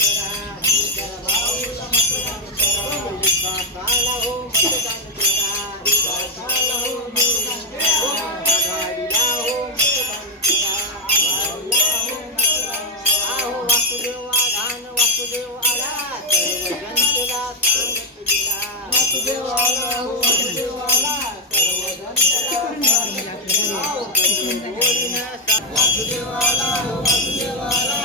करा भाऊला मतदान करा विकासाला हो मतदान करा विकासाला हो मतदान करा आघाडीला हो मतदान करा आघाडीला हो मतदान करा आहो वासुदेव आघान वासुदेव आला सर्व जनतेला सांगत गेला वासुदेव आला हो वासुदेव आला सर्व जनतेला सांगत गेला वासुदेव आला हो वासुदेव आला